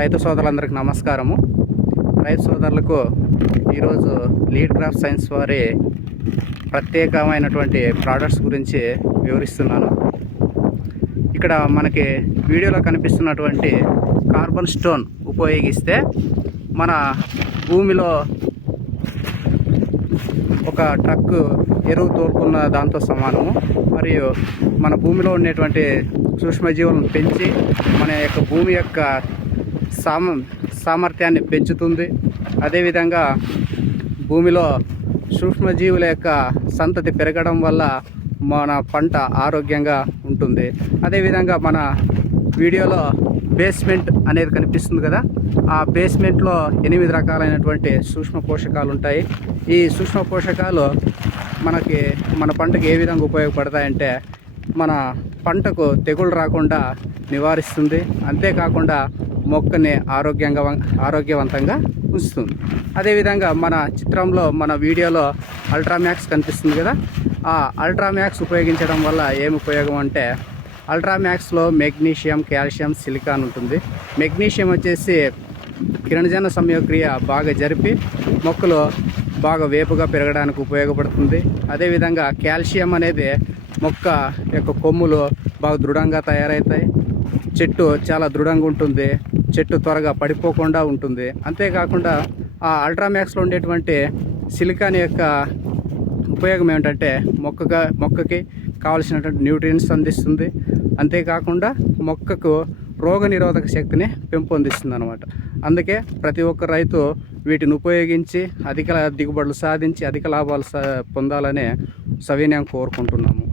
రైతు సోదరులందరికీ నమస్కారము. రైతు సోదరులకు ఈరోజు లీడ్ క్రాప్ సైన్స్ వారి ప్రత్యేకమైనటువంటి ప్రోడక్ట్స్ గురించి వివరిస్తున్నాను. ఇక్కడ మనకి వీడియోలో కనిపిస్తున్నటువంటి కార్బన్ స్టోన్ ఉపయోగిస్తే మన భూమిలో ఒక ట్రక్ ఎరువు తోలుకున్న దాంతో సమానము. మరియు మన భూమిలో ఉండేటువంటి సూక్ష్మజీవులను పెంచి మన యొక్క భూమి యొక్క సామర్థ్యాన్ని పెంచుతుంది. అదేవిధంగా భూమిలో సూక్ష్మజీవుల యొక్క సంతతి పెరగడం వల్ల మన పంట ఆరోగ్యంగా ఉంటుంది. అదేవిధంగా మన వీడియోలో బేస్మెంట్ అనేది కనిపిస్తుంది కదా, ఆ బేస్మెంట్లో 8 రకాలైనటువంటి సూక్ష్మ పోషకాలు ఉంటాయి. ఈ సూక్ష్మ పోషకాలు మన పంటకు ఏ విధంగా ఉపయోగపడతాయంటే మన పంటకు తెగుళ్ళు రాకుండా నివారిస్తుంది. అంతేకాకుండా మొక్కని ఆరోగ్యవంతంగా ఉంచుతుంది. అదేవిధంగా మన చిత్రంలో మన వీడియోలో అల్ట్రామ్యాక్స్ కనిపిస్తుంది కదా, ఆ అల్ట్రామ్యాక్స్ ఉపయోగించడం వల్ల ఏమి ఉపయోగం అంటే అల్ట్రామ్యాక్స్లో మెగ్నీషియం, కాల్షియం, సిలికాన్ ఉంటుంది. మెగ్నీషియం వచ్చేసి కిరణజన సంయోక్రియ బాగా జరిపి మొక్కలు బాగా వేపుగా పెరగడానికి ఉపయోగపడుతుంది. అదేవిధంగా కాల్షియం అనేది మొక్క యొక్క కొమ్ములు బాగా దృఢంగా తయారవుతాయి. చెట్టు చాలా దృఢంగా ఉంటుంది, చెట్టు త్వరగా పడిపోకుండా ఉంటుంది. అంతేకాకుండా ఆ అల్ట్రామ్యాక్స్లో ఉండేటువంటి సిలికాన్ యొక్క ఉపయోగం ఏమిటంటే మొక్కకి కావలసినటువంటి న్యూట్రియంట్స్ అందిస్తుంది. అంతేకాకుండా మొక్కకు రోగనిరోధక శక్తిని పెంపొందిస్తుంది అన్నమాట. అందుకే ప్రతి ఒక్క రైతు వీటిని ఉపయోగించి అధిక దిగుబడులు సాధించి అధిక లాభాలు పొందాలని సవినయం కోరుకుంటున్నాము.